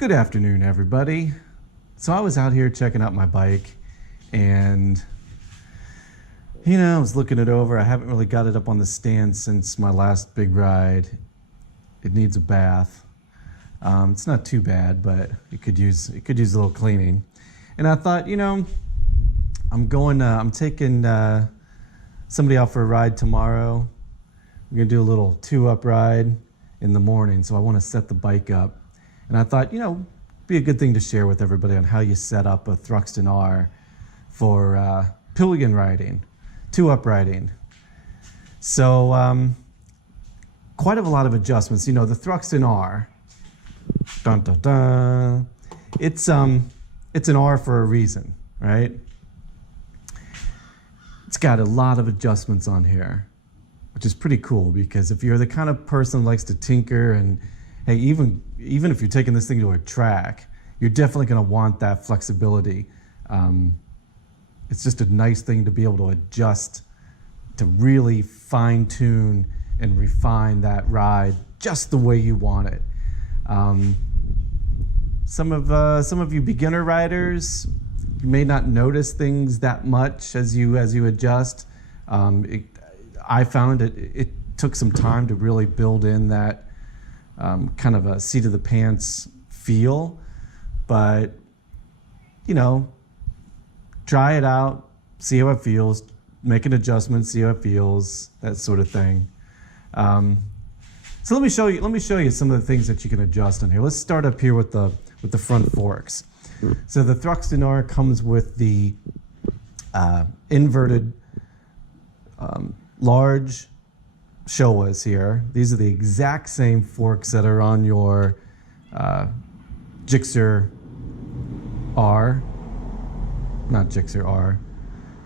Good afternoon, everybody. So I was out here checking out my bike and, I was looking it over. I haven't really got it up on the stand since my last big ride. It needs a bath. It's not too bad, but it could use a little cleaning. And I thought, I'm taking somebody out for a ride tomorrow. We're gonna do a little 2-up ride in the morning, so I want to set the bike up. And I thought, be a good thing to share with everybody on how you set up a Thruxton R for pillion riding, 2-up riding. So quite a lot of adjustments. The Thruxton R, dun dun dun. It's an R for a reason, right? It's got a lot of adjustments on here, which is pretty cool because if you're the kind of person who likes to tinker and hey, even if you're taking this thing to a track, you're definitely going to want that flexibility. It's just a nice thing to be able to adjust, to really fine tune and refine that ride just the way you want it. Some of you beginner riders, you may not notice things that much as you adjust. I found it took some time to really build in that kind of a seat of the pants feel, but try it out, see how it feels, make an adjustment, see how it feels, that sort of thing. So let me show you some of the things that you can adjust on here. Let's start up here with the front forks. So the Thruxton R comes with the inverted large Showas here. These are the exact same forks that are on your Gixxer R, not Gixxer R,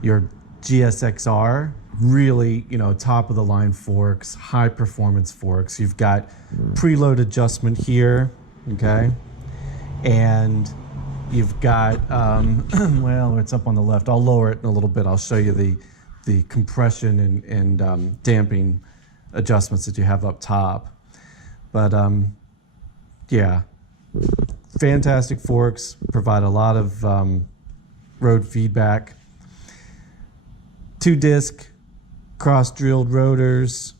your GSX-R. Really, top of the line forks, high performance forks. You've got preload adjustment here, okay? And you've got, well, it's up on the left. I'll lower it in a little bit. I'll show you the compression and damping adjustments that you have up top. But yeah, fantastic forks, provide a lot of road feedback. 2-disc cross-drilled rotors,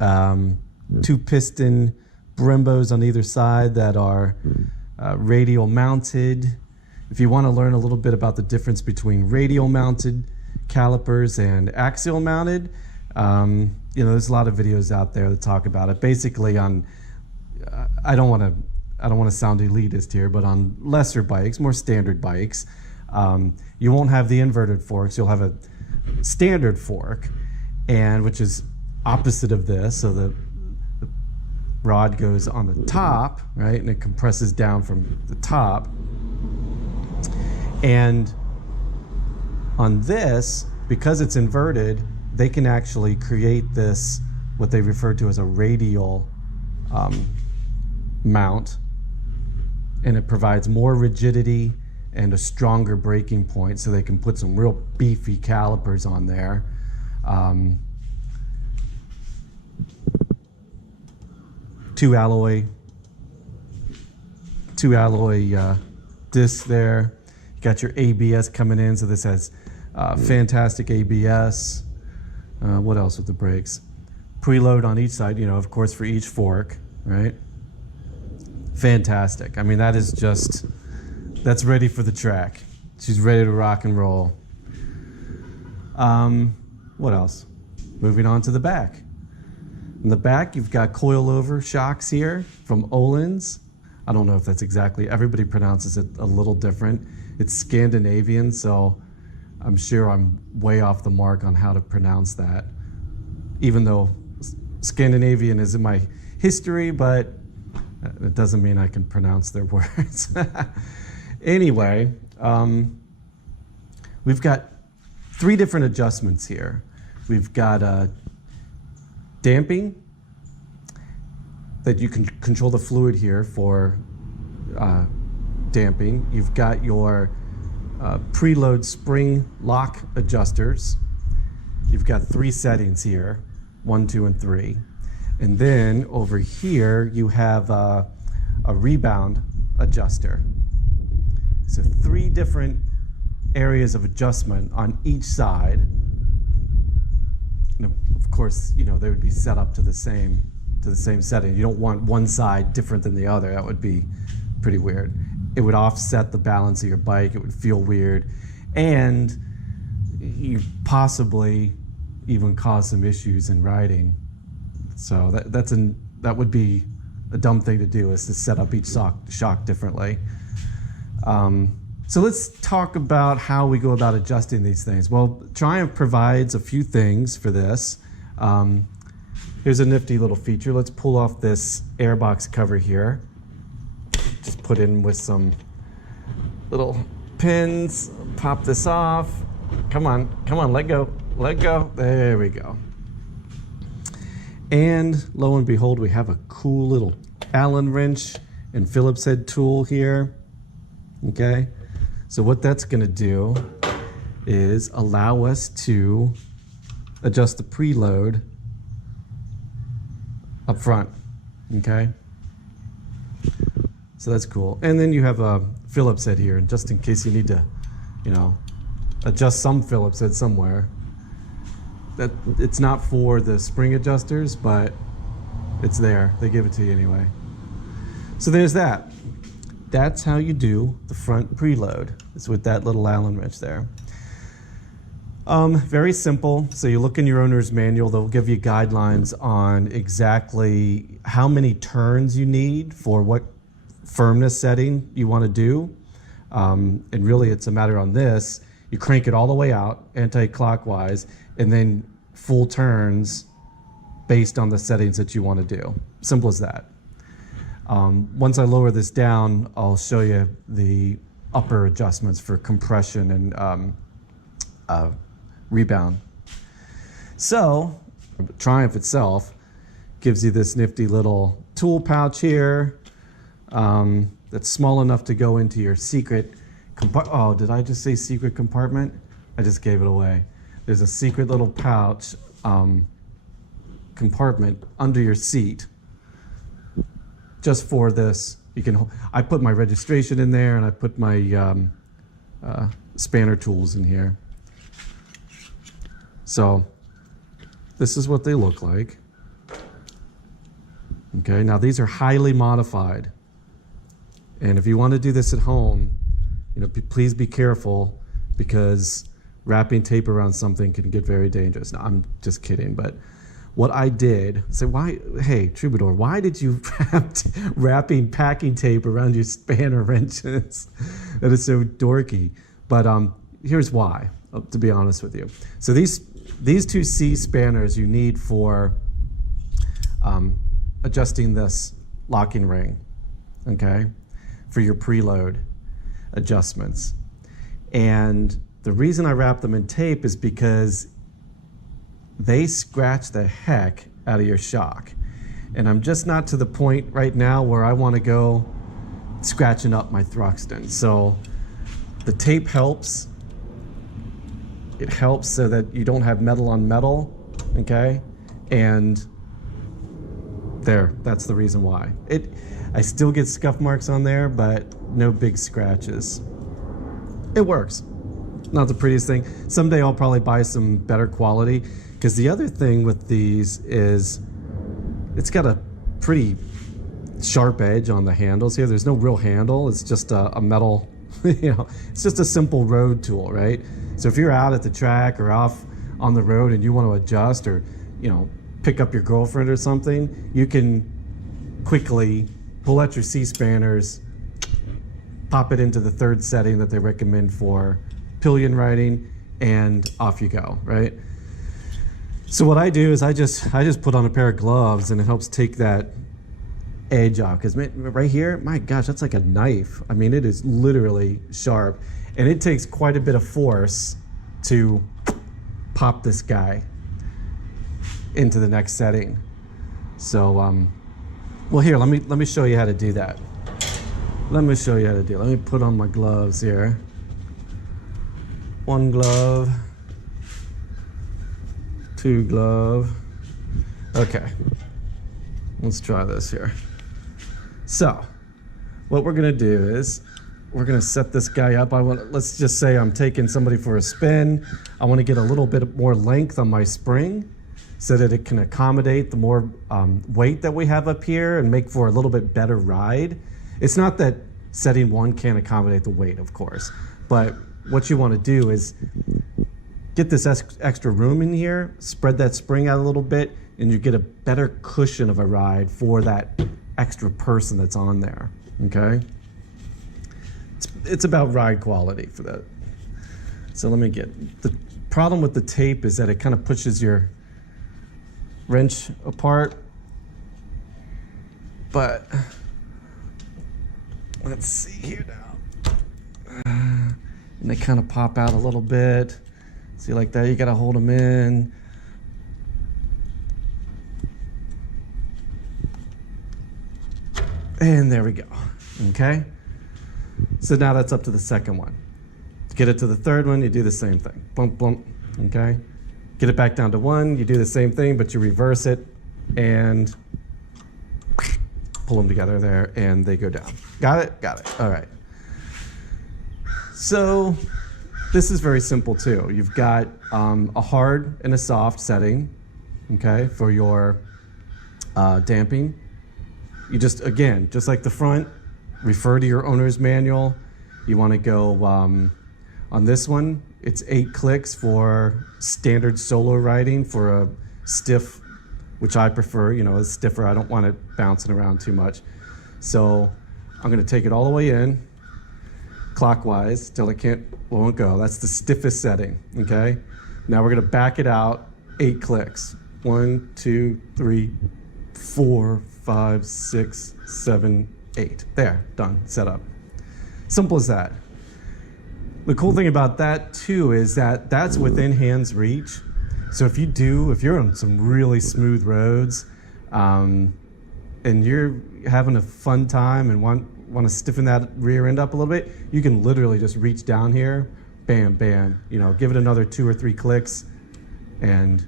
2-piston Brembos on either side that are radial mounted. If you want to learn a little bit about the difference between radial mounted calipers and axial mounted, there's a lot of videos out there that talk about it. Basically, on I don't want to sound elitist here, but on lesser bikes, more standard bikes, you won't have the inverted forks. You'll have a standard fork, and which is opposite of this. So the rod goes on the top, right, and it compresses down from the top. And on this, because it's inverted, they can actually create this, what they refer to as a radial mount, and it provides more rigidity and a stronger braking point, so they can put some real beefy calipers on there. Two alloy discs there. You got your ABS coming in, so this has fantastic ABS. What else with the brakes? Preload on each side, of course, for each fork, right? Fantastic. I mean, that's ready for the track. She's ready to rock and roll. What else? Moving on to the back. In the back, you've got coil-over shocks here from Öhlins. I don't know if that's exactly, everybody pronounces it a little different. It's Scandinavian, so I'm sure I'm way off the mark on how to pronounce that, even though Scandinavian is in my history, but it doesn't mean I can pronounce their words. Anyway, we've got 3 different adjustments here. We've got damping, that you can control the fluid here for damping. You've got your preload spring lock adjusters. You've got 3 settings here, 1, 2, and 3. And then over here you have a a rebound adjuster. So 3 different areas of adjustment on each side. And of course, they would be set up to the same setting. You don't want one side different than the other. That would be pretty weird. It would offset the balance of your bike. It would feel weird, and you possibly even cause some issues in riding. So that would be a dumb thing to do, is to set up each shock differently. So let's talk about how we go about adjusting these things. Well, Triumph provides a few things for this. Here's a nifty little feature. Let's pull off this airbox cover here. Just put in with some little pins, pop this off. Come on, let go. There we go. And lo and behold, we have a cool little Allen wrench and Phillips head tool here. Okay, so what that's going to do is allow us to adjust the preload up front. Okay, so that's cool. And then you have a Phillips head here, and just in case you need to, adjust some Phillips head somewhere. That it's not for the spring adjusters, but it's there. They give it to you anyway. So there's that. That's how you do the front preload. It's with that little Allen wrench there. Very simple. So you look in your owner's manual, they'll give you guidelines on exactly how many turns you need for what firmness setting you want to do. And really it's a matter on this. You crank it all the way out anti-clockwise, and then full turns based on the settings that you want to do. Simple as that. Once I lower this down, I'll show you the upper adjustments for compression and rebound. So Triumph itself gives you this nifty little tool pouch here that's small enough to go into your secret compartment. Oh, did I just say secret compartment? I just gave it away. There's a secret little pouch compartment under your seat just for this. I put my registration in there, and I put my spanner tools in here. So this is what they look like. Okay, now these are highly modified. And if you want to do this at home, please be careful, because wrapping tape around something can get very dangerous. No, I'm just kidding, but what I did, hey, Troubadour, why did you wrapping packing tape around your spanner wrenches? That is so dorky. But here's why, to be honest with you. So these two C spanners you need for adjusting this locking ring, okay, for your preload adjustments. And the reason I wrap them in tape is because they scratch the heck out of your shock. And I'm just not to the point right now where I want to go scratching up my Thruxton. So the tape helps. It helps so that you don't have metal on metal, okay? And that's the reason why. I still get scuff marks on there, but no big scratches. It works. Not the prettiest thing. Someday I'll probably buy some better quality, because the other thing with these is it's got a pretty sharp edge on the handles here. There's no real handle. It's just a metal, it's just a simple road tool, right? So if you're out at the track or off on the road and you want to adjust, or, pick up your girlfriend or something, you can quickly pull out your C-spanners, pop it into the third setting that they recommend for pillion riding, and off you go, right? So what I do is I just put on a pair of gloves, and it helps take that edge off, because right here, my gosh, that's like a knife. I mean, it is literally sharp, and it takes quite a bit of force to pop this guy into the next setting. So well, here, let me show you how to do that. Let me put on my gloves here. One glove, two glove. Okay, let's try this here. So what we're gonna do is we're gonna set this guy up. Let's just say I'm taking somebody for a spin. I wanna get a little bit more length on my spring so that it can accommodate the more weight that we have up here and make for a little bit better ride. It's not that setting one can't accommodate the weight, of course, but what you wanna do is get this extra room in here, spread that spring out a little bit, and you get a better cushion of a ride for that extra person that's on there, okay? It's about ride quality for that. So let me the problem with the tape is that it kind of pushes your wrench apart, but let's see here now. And they kind of pop out a little bit. See, like that, you gotta hold them in. And there we go, okay? So now that's up to the second one. To get it to the third one, you do the same thing. Bump, bump, okay? Get it back down to one, you do the same thing, but you reverse it and pull them together there and they go down. Got it? Got it, all right. So this is very simple too. You've got a hard and a soft setting, okay, for your damping. You just, again, just like the front, refer to your owner's manual. You want to go on this one, it's 8 clicks for standard solo riding for a stiff, which I prefer, you know, a stiffer. I don't want it bouncing around too much. So I'm going to take it all the way in, clockwise, till it won't go. That's the stiffest setting, okay? Now we're going to back it out, 8 clicks. 1, 2, 3, 4, 5, 6, 7, 8. There, done, set up. Simple as that. The cool thing about that too is that that's within hand's reach. So if you're on some really smooth roads and you're having a fun time and want to stiffen that rear end up a little bit, you can literally just reach down here, bam, bam, you know, give it another 2 or 3 clicks and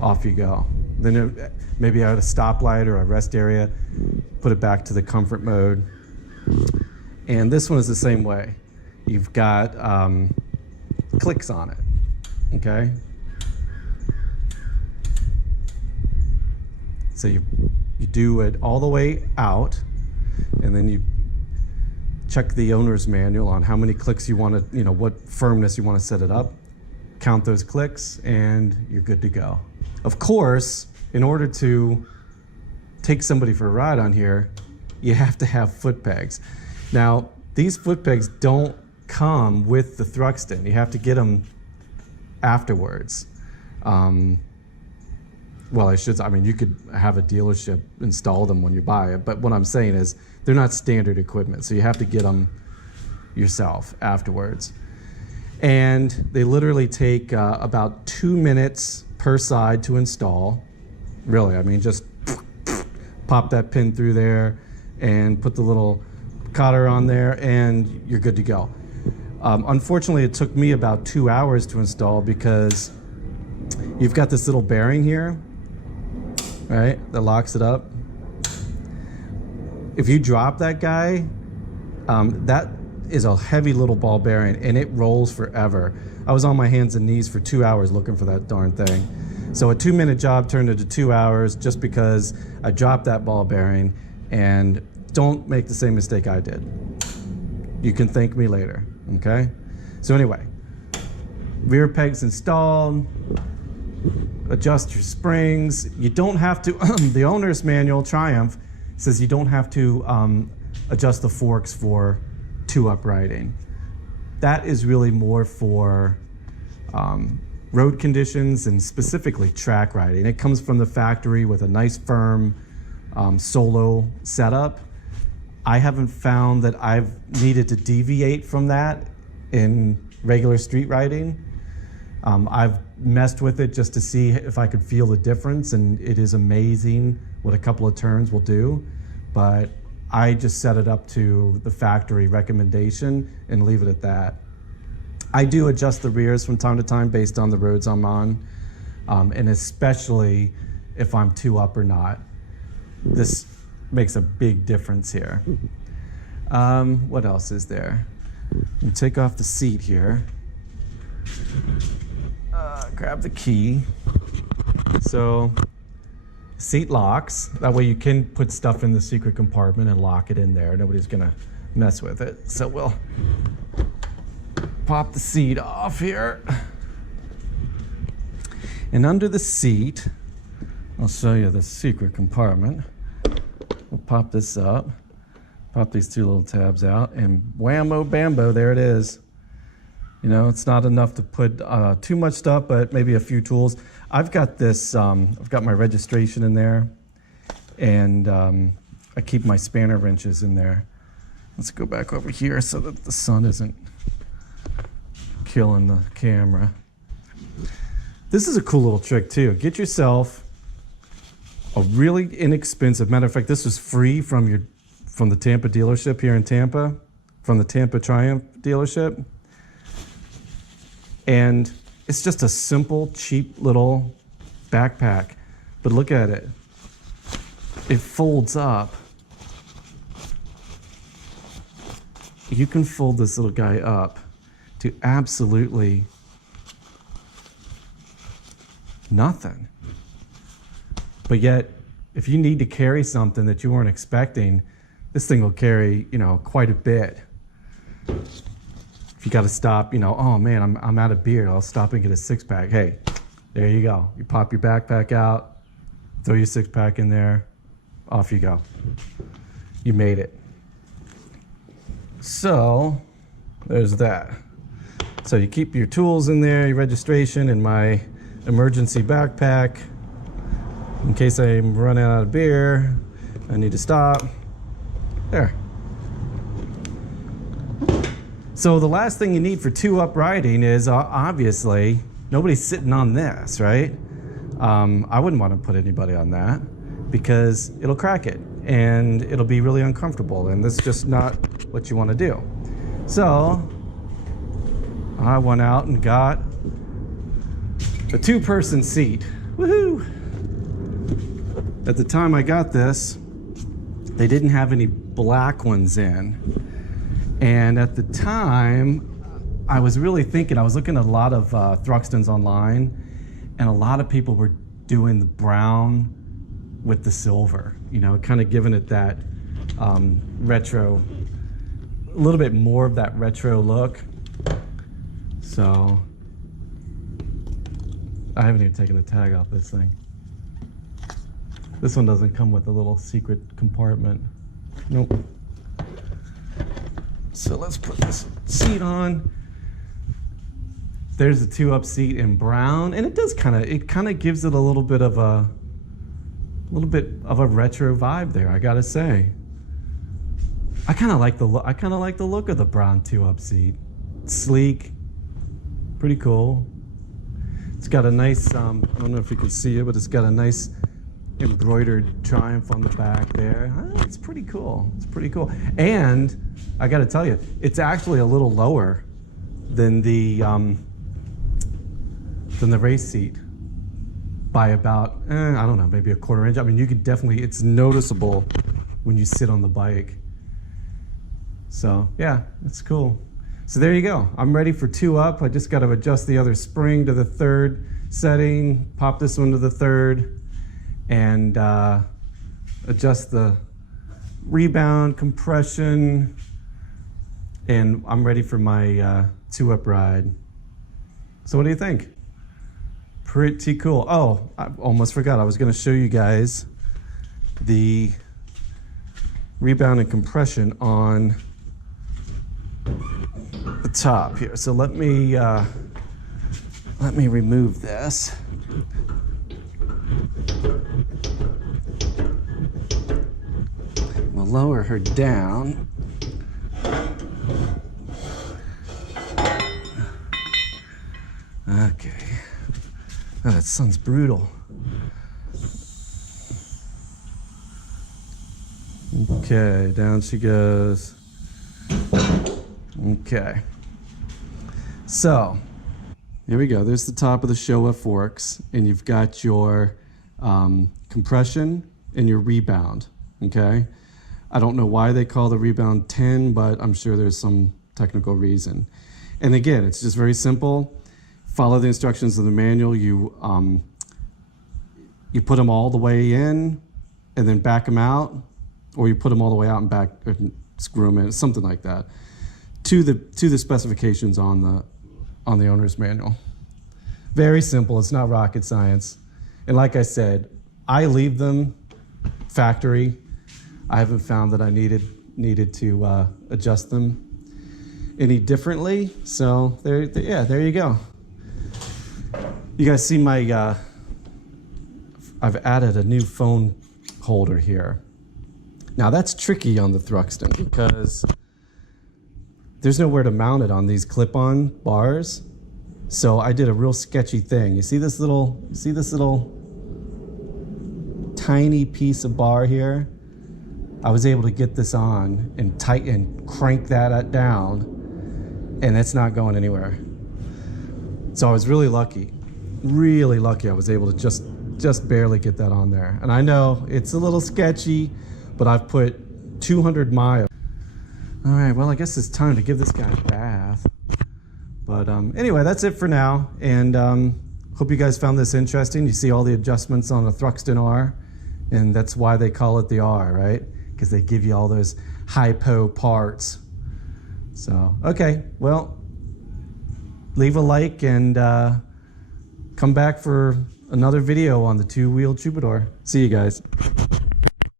off you go. Then maybe at a stoplight or a rest area, put it back to the comfort mode. And this one is the same way. You've got clicks on it, okay? So you do it all the way out, and then you check the owner's manual on how many clicks you want to, you know, what firmness you want to set it up, count those clicks, and you're good to go. Of course, in order to take somebody for a ride on here, you have to have foot pegs. Now, these foot pegs don't come with the Thruxton. You have to get them afterwards. Well, I mean, you could have a dealership install them when you buy it, but what I'm saying is they're not standard equipment, so you have to get them yourself afterwards. And they literally take about 2 minutes per side to install. Really, I mean, just pop that pin through there and put the little cotter on there and you're good to go. Unfortunately, it took me about 2 hours to install because you've got this little bearing here, right, that locks it up. If you drop that guy, that is a heavy little ball bearing and it rolls forever. I was on my hands and knees for 2 hours looking for that darn thing. So a 2-minute job turned into 2 hours just because I dropped that ball bearing. And don't make the same mistake I did. You can thank me later, okay? So anyway, rear pegs installed, adjust your springs. You don't have to, the owner's manual, Triumph, says you don't have to adjust the forks for 2-up riding. That is really more for road conditions and specifically track riding. It comes from the factory with a nice firm solo setup. I haven't found that I've needed to deviate from that in regular street riding. I've messed with it just to see if I could feel the difference, and it is amazing what a couple of turns will do, but I just set it up to the factory recommendation and leave it at that. I do adjust the rears from time to time based on the roads I'm on, and especially if I'm 2 up or not. This makes a big difference here. What else is there? You take off the seat here. Grab the key. So, seat locks. That way you can put stuff in the secret compartment and lock it in there. Nobody's gonna mess with it. So we'll pop the seat off here. And under the seat, I'll show you the secret compartment. We'll pop this up, pop these two little tabs out, and whammo bambo, there it is. You know, it's not enough to put too much stuff, but maybe a few tools. I've got this, I've got my registration in there, and I keep my spanner wrenches in there. Let's go back over here so that the sun isn't killing the camera. This is a cool little trick too. Get yourself a really inexpensive, matter of fact, this was free from the Tampa dealership here in Tampa, from the Tampa Triumph dealership. And it's just a simple, cheap little backpack. But look at it. It folds up. You can fold this little guy up to absolutely nothing. But yet, if you need to carry something that you weren't expecting, this thing will carry, you know, quite a bit. If you got to stop, you know, oh man, I'm out of beer, I'll stop and get a six-pack. Hey, there you go. You pop your backpack out, throw your six-pack in there, off you go. You made it. So, there's that. So you keep your tools in there, your registration, and my emergency backpack. In case I'm running out of beer, I need to stop. There. So the last thing you need for two-up riding is obviously nobody's sitting on this, right? I wouldn't want to put anybody on that because it'll crack it and it'll be really uncomfortable, and that's just not what you want to do. So I went out and got a two-person seat. Woohoo! At the time I got this, they didn't have any black ones in. And at the time, I was really thinking, I was looking at a lot of Thruxtons online, and a lot of people were doing the brown with the silver, you know, kind of giving it that retro, a little bit more of that retro look. So, I haven't even taken the tag off this thing. This one doesn't come with a little secret compartment. Nope. So let's put this seat on. There's a two-up seat in brown, and it does kind of gives it a little bit of a retro vibe there, I gotta say. I kind of like the look of the brown two-up seat. It's sleek, pretty cool. It's got a nice, I don't know if you can see it, but it's got a nice embroidered Triumph on the back there. It's pretty cool. It's pretty cool. And I got to tell you, it's actually a little lower than the race seat by about, I don't know, maybe a quarter inch. I mean, you could definitely, it's noticeable when you sit on the bike. So yeah, it's cool. So there you go. I'm ready for two up. I just got to adjust the other spring to the third setting, pop this one to the third, and adjust the rebound, compression, and I'm ready for my two-up ride. So what do you think? Pretty cool. Oh, I almost forgot. I was going to show you guys the rebound and compression on the top here. So let me remove this. We'll lower her down. Okay. Oh, that sun's brutal. Okay, down she goes. Okay. So, here we go. There's the top of the Showa forks, and you've got your compression and your rebound, okay? I don't know why they call the rebound 10, but I'm sure there's some technical reason. And again, it's just very simple. Follow the instructions of the manual. You put them all the way in and then back them out, or you put them all the way out and back and screw them in, something like that, to the specifications on the owner's manual. Very simple. It's not rocket science. And like I said, I leave them factory. I haven't found that I needed to adjust them any differently. So there you go. You guys see my, I've added a new phone holder here. Now that's tricky on the Thruxton because there's nowhere to mount it on these clip-on bars. So I did a real sketchy thing. You see this little tiny piece of bar here? I was able to get this on and tighten, crank that down, and it's not going anywhere. So I was really lucky I was able to just barely get that on there. And I know it's a little sketchy, but I've put 200 miles. All right, well, I guess it's time to give this guy a bath. But anyway, that's it for now. And hope you guys found this interesting. You see all the adjustments on the Thruxton R, and that's why they call it the R, right? Because they give you all those hypo parts. So, okay, well, leave a like and come back for another video on the two-wheel Troubadour. See you guys.